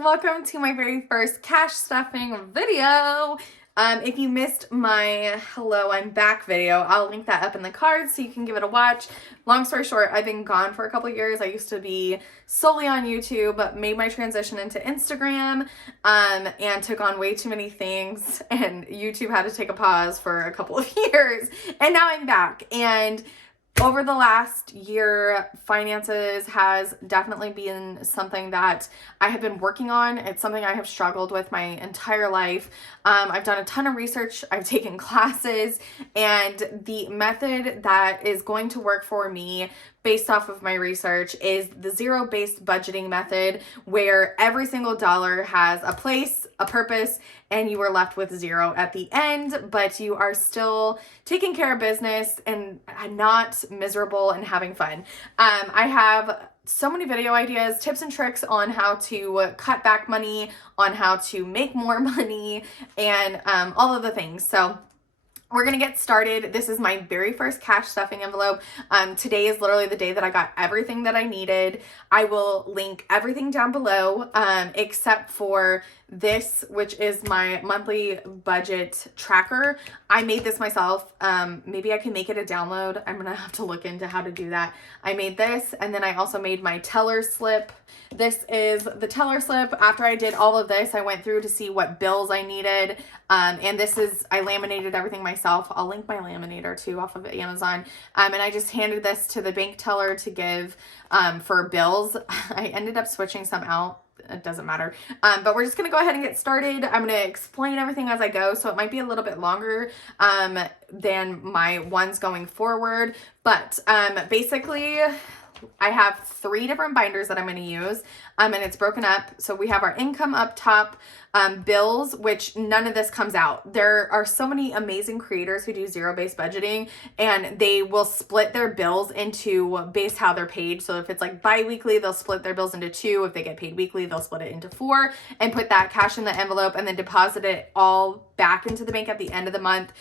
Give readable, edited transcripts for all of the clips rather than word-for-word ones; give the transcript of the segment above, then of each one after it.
welcome to my very first cash stuffing video. If you missed my hello I'm back video, I'll link that up in the cards so you can give it a watch. Long story short, I've been gone for a couple of years. I used to be solely on YouTube, but made my transition into Instagram and took on way too many things, and YouTube had to take a pause for a couple of years, and now I'm back. And over the last year, finances has definitely been something that I have been working on. It's something I have struggled with my entire life. I've done a ton of research, I've taken classes, and the method that is going to work for me based off of my research is the zero-based budgeting method, where every single dollar has a place, a purpose, and you are left with zero at the end, but you are still taking care of business and not miserable and having fun. I have so many video ideas, tips and tricks on how to cut back money, on how to make more money, and all of the things. So we're going to get started. This is my very first cash stuffing envelope. Today is literally the day that I got everything that I needed. I will link everything down below, except for this, which is my monthly budget tracker. I made this myself. Maybe I can make it a download. I'm going to have to look into how to do that. I made this, and then I also made my teller slip. This is the teller slip. After I did all of this, I went through to see what bills I needed. And this is, I laminated everything myself. I'll link my laminator too off of Amazon. And I just handed this to the bank teller to give for bills. I ended up switching some out. It doesn't matter. But we're just going to go ahead and get started. I'm going to explain everything as I go, so it might be a little bit longer than my ones going forward. But basically, I have 3 different binders that I'm going to use, and it's broken up. So we have our income up top, bills, which none of this comes out. There are so many amazing creators who do zero-based budgeting, and they will split their bills into based how they're paid. So if it's like bi-weekly, they'll split their bills into 2. If they get paid weekly, they'll split it into 4 and put that cash in the envelope and then deposit it all back into the bank at the end of the month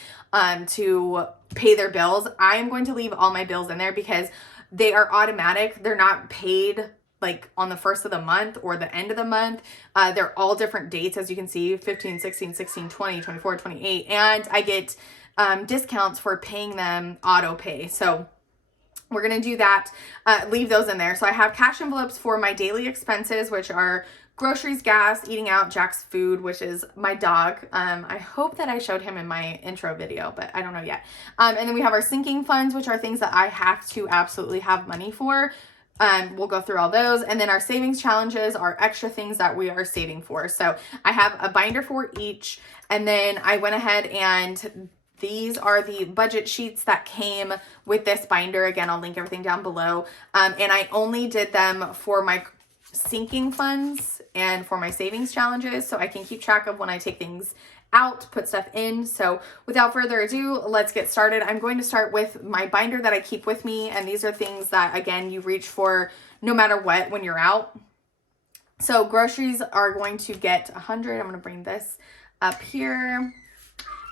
to pay their bills. I am going to leave all my bills in there because they are automatic. They're not paid like on the first of the month or the end of the month. They're all different dates, as you can see, 15, 16, 16, 20, 24, 28. And I get discounts for paying them auto pay. So we're going to do that, leave those in there. So I have cash envelopes for my daily expenses, which are groceries, gas, eating out, Jack's food, which is my dog. I hope that I showed him in my intro video, but I don't know yet. And then we have our sinking funds, which are things that I have to absolutely have money for. We'll go through all those. And then our savings challenges are extra things that we are saving for. So I have a binder for each. And then I went ahead and these are the budget sheets that came with this binder. Again, I'll link everything down below. And I only did them for my sinking funds and for my savings challenges, so I can keep track of when I take things out, put stuff in. So without further ado, let's get started. I'm going to start with my binder that I keep with me, and these are things that, again, you reach for no matter what when you're out. So groceries are going to get 100. I'm going to bring this up here.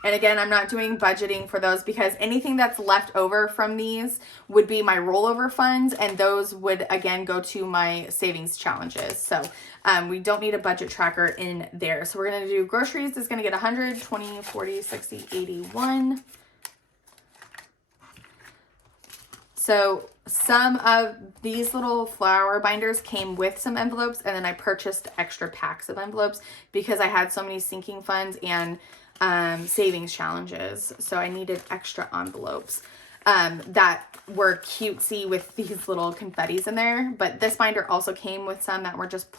And again, I'm not doing budgeting for those because anything that's left over from these would be my rollover funds, and those would again go to my savings challenges. So we don't need a budget tracker in there. So we're going to do groceries is going to get 100, 20, 40, 60, 81. So some of these little flower binders came with some envelopes, and then I purchased extra packs of envelopes because I had so many sinking funds and savings challenges. So I needed extra envelopes that were cutesy with these little confettis in there. But this binder also came with some that were just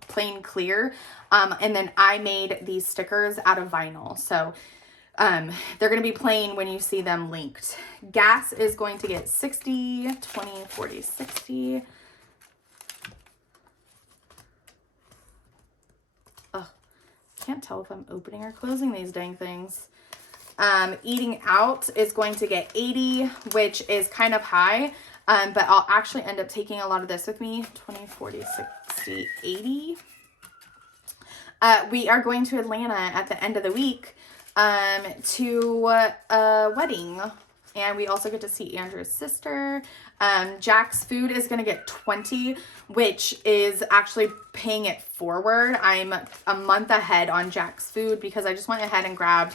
plain clear. And then I made these stickers out of vinyl. So they're going to be plain when you see them linked. Gas is going to get 60, 20, 40, 60. Can't tell if I'm opening or closing these dang things. Eating out is going to get 80, which is kind of high, but I'll actually end up taking a lot of this with me. 20, 40, 60, 80. We are going to Atlanta at the end of the week to a wedding And we also get to see Andrew's sister. Jack's food is going to get 20, which is actually paying it forward. I'm a month ahead on Jack's food because I just went ahead and grabbed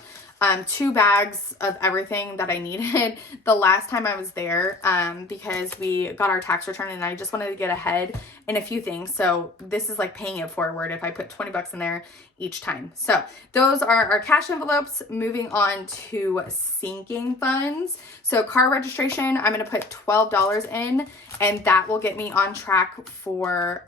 2 bags of everything that I needed the last time I was there, because we got our tax return and I just wanted to get ahead in a few things. So this is like paying it forward if I put 20 bucks in there each time. So those are our cash envelopes. Moving on to sinking funds. So car registration, I'm going to put $12 in, and that will get me on track for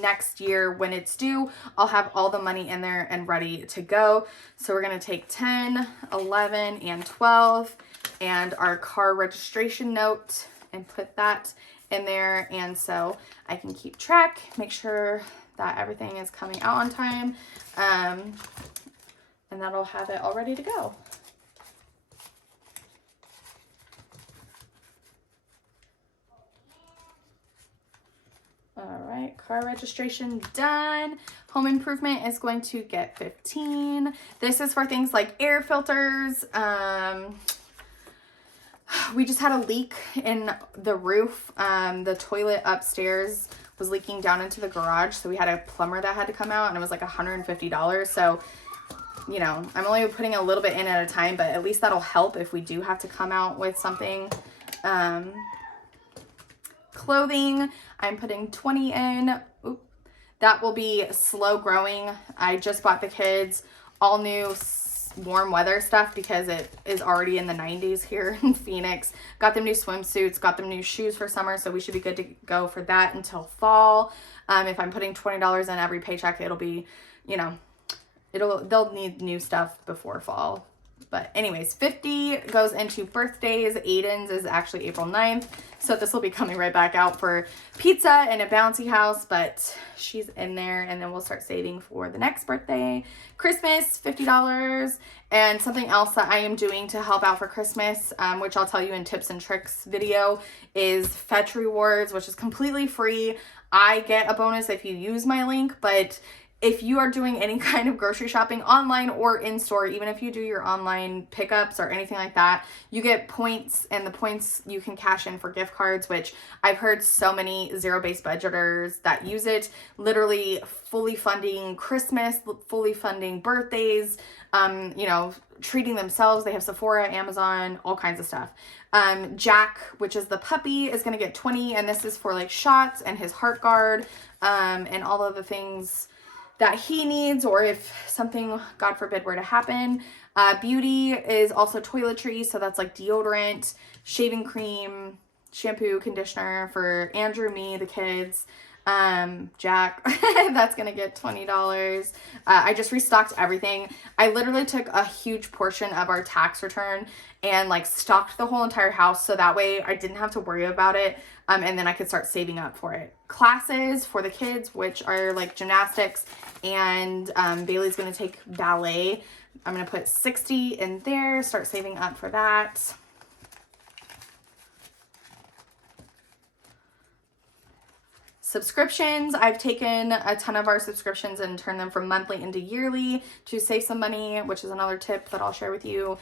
next year when it's due. I'll have all the money in there and ready to go. So we're going to take 10, 11, and 12 and our car registration note and put that in there. And so I can keep track, make sure that everything is coming out on time. And that'll have it all ready to go. All right, car registration done. Home improvement is going to get 15. This is for things like air filters. We just had a leak in the roof. The toilet upstairs was leaking down into the garage, so we had a plumber that had to come out, and it was like $150. So, you know, I'm only putting a little bit in at a time, but at least that'll help if we do have to come out with something. Clothing, I'm putting 20 in. Oop. That will be slow growing. I just bought the kids all new warm weather stuff because it is already in the 90s here in Phoenix. Got them new swimsuits, got them new shoes for summer, so we should be good to go for that until fall. If I'm putting $20 in every paycheck, it'll be, you know, they'll need new stuff before fall. But anyways, 50 goes into birthdays. Aiden's is actually April 9th. So this will be coming right back out for pizza and a bouncy house, but she's in there, and then we'll start saving for the next birthday. Christmas, $50. And something else that I am doing to help out for Christmas, which I'll tell you in tips and tricks video, is Fetch Rewards, which is completely free. I get a bonus if you use my link, but if you are doing any kind of grocery shopping online or in store, even if you do your online pickups or anything like that, you get points, and the points you can cash in for gift cards, which I've heard so many zero-based budgeters that use it, literally fully funding Christmas, fully funding birthdays, you know, treating themselves. They have Sephora, Amazon, all kinds of stuff. Jack, which is the puppy, is going to get 20, and this is for like shots and his heart guard, and all of the things that he needs, or if something, God forbid, were to happen. Beauty is also toiletries, so that's like deodorant, shaving cream, shampoo, conditioner for Andrew, me, the kids. Jack, that's gonna get $20. I just restocked everything. I literally took a huge portion of our tax return and like stocked the whole entire house, so that way I didn't have to worry about it, and then I could start saving up for it. Classes for the kids, which are like gymnastics, and Bailey's gonna take ballet. I'm gonna put 60 in there, start saving up for that. Subscriptions, I've taken a ton of our subscriptions and turned them from monthly into yearly to save some money, which is another tip that I'll share with you.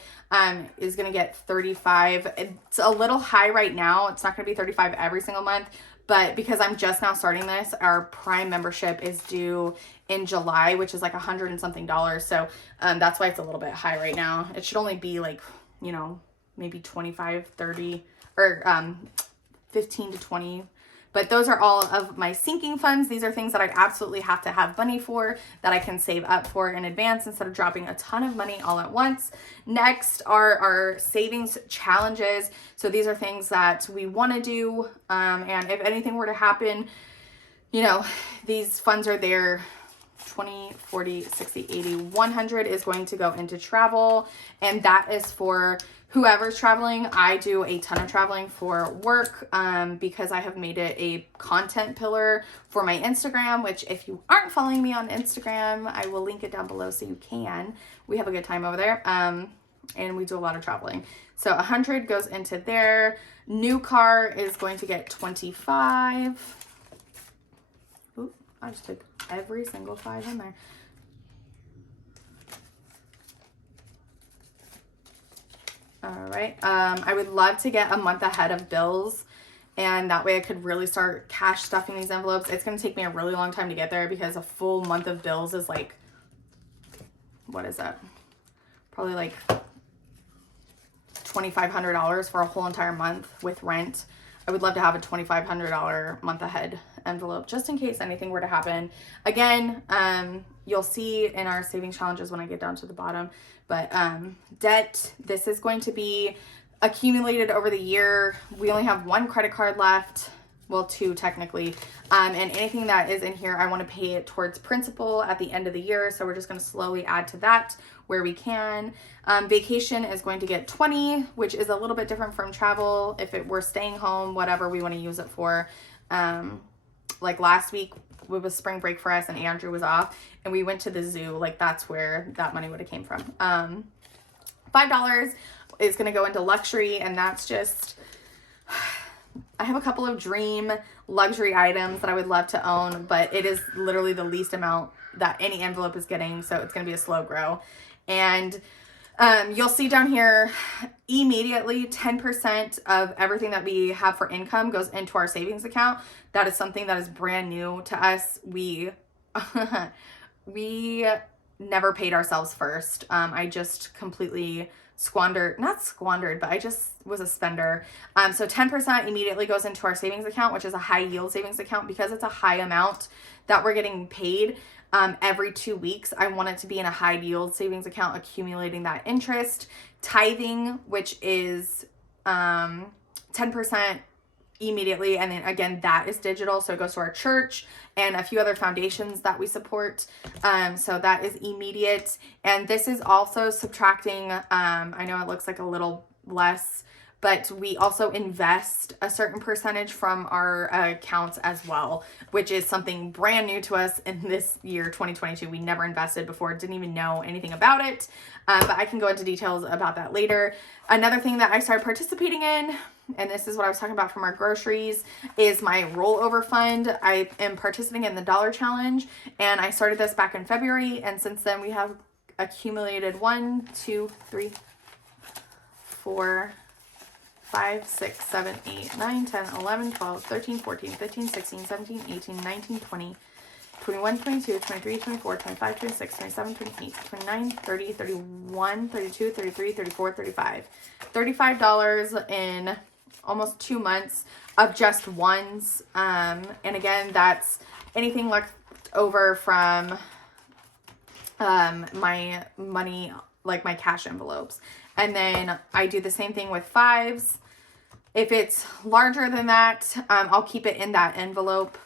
Is going to get 35. It's a little high right now. It's not going to be 35 every single month, but because I'm just now starting this, our Prime membership is due in July, which is like $100 and something. So that's why it's a little bit high right now. It should only be like, you know, maybe 25, 30, or 15 to 20. But those are all of my sinking funds. These are things that I absolutely have to have money for, that I can save up for in advance instead of dropping a ton of money all at once. Next are our savings challenges. So these are things that we want to do. And if anything were to happen, you know, these funds are there. 20, 40, 60, 80, 100 is going to go into travel. And that is for whoever's traveling. I do a ton of traveling for work because I have made it a content pillar for my Instagram, which if you aren't following me on Instagram, I will link it down below so you can. We have a good time over there. And we do a lot of traveling. So 100 goes into there. New car is going to get 25. Ooh, I just took every single 5 in there. All right. I would love to get a month ahead of bills, and that way I could really start cash stuffing these envelopes. It's going to take me a really long time to get there because a full month of bills is like, what is that? Probably like $2,500 for a whole entire month with rent. I would love to have a $2,500 month ahead envelope just in case anything were to happen. Again, you'll see in our savings challenges when I get down to the bottom, but debt, this is going to be accumulated over the year. We only have one credit card left. Well, two technically. And anything that is in here, I want to pay it towards principal at the end of the year. So we're just going to slowly add to that where we can. Vacation is going to get 20, which is a little bit different from travel. If it were staying home, whatever we want to use it for. Like last week, it was spring break for us and Andrew was off and we went to the zoo. Like that's where that money would have came from. $5 is going to go into luxury, and that's just, I have a couple of dream luxury items that I would love to own, but it is literally the least amount that any envelope is getting. So it's going to be a slow grow. And you'll see down here, immediately 10% of everything that we have for income goes into our savings account. That is something that is brand new to us. We never paid ourselves first. I just completely not squandered, but I just was a spender. So 10% immediately goes into our savings account, which is a high yield savings account because it's a high amount that we're getting paid. Every 2 weeks, I want it to be in a high yield savings account, accumulating that interest. Tithing, which is 10% immediately, and then again, that is digital, so it goes to our church and a few other foundations that we support. So that is immediate, and this is also subtracting. I know it looks like a little less, but we also invest a certain percentage from our accounts as well, which is something brand new to us in this year, 2022. We never invested before, didn't even know anything about it, but I can go into details about that later. Another thing that I started participating in, and this is what I was talking about from our groceries, is my Rollover Fund. I am participating in the Dollar Challenge, and I started this back in February, and since then we have accumulated 1, 2, 3, 4, 5, 6, 7, 8, 9, 10, 11, 12, 13, 14, 15, 16, 17, 18, 19, 20, 21, 22, 23, 24, 25, 26, 27, 28, 29, 30, 31, 32, 33, 34, 35. $35 in almost 2 months of just ones. And again, that's anything left over from my money, like my cash envelopes. And then I do the same thing with fives. If it's larger than that, I'll keep it in that envelope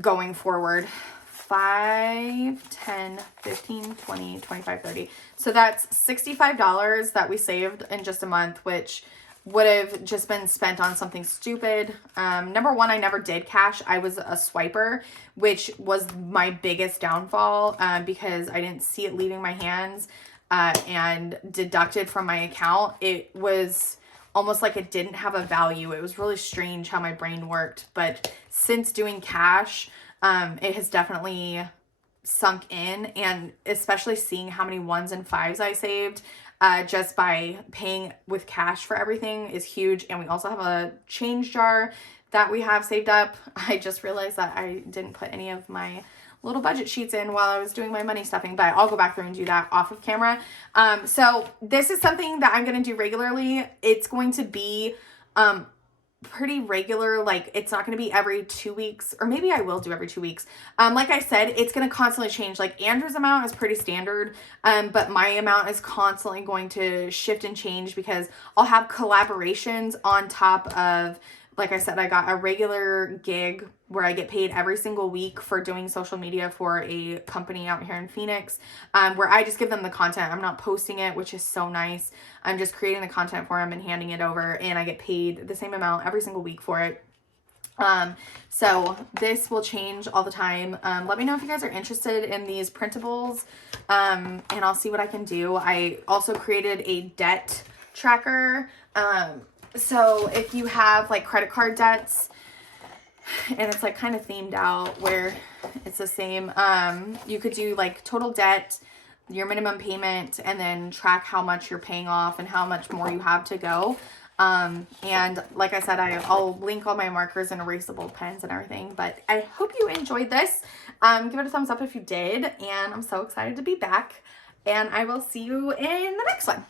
going forward. 5, 10, 15, 20, 25, 30. So that's $65 that we saved in just a month, which would have just been spent on something stupid. Number one, I never did cash. I was a swiper, which was my biggest downfall because I didn't see it leaving my hands and deducted from my account. It was almost like it didn't have a value. It was really strange how my brain worked. But since doing cash, it has definitely sunk in, and especially seeing how many ones and fives I saved just by paying with cash for everything is huge. And we also have a change jar that we have saved up. I just realized that I didn't put any of my little budget sheets in while I was doing my money stuffing, but I'll go back through and do that off of camera. So this is something that I'm going to do regularly. It's going to be pretty regular. Like, it's not going to be every 2 weeks, or maybe I will do every 2 weeks. Like I said, it's going to constantly change. Like, Andrew's amount is pretty standard, but my amount is constantly going to shift and change because I'll have collaborations on top of, like I said, I got a regular gig where I get paid every single week for doing social media for a company out here in Phoenix, where I just give them the content. I'm not posting it, which is so nice. I'm just creating the content for them and handing it over, and I get paid the same amount every single week for it. So this will change all the time. Let me know if you guys are interested in these printables, and I'll see what I can do. I also created a debt tracker. So if you have like credit card debts, and it's like kind of themed out where it's the same, you could do like total debt, your minimum payment and then track how much you're paying off and how much more you have to go. And like I said, I'll link all my markers and erasable pens and everything, but I hope you enjoyed this. Give it a thumbs up if you did, and I'm so excited to be back, and I will see you in the next one.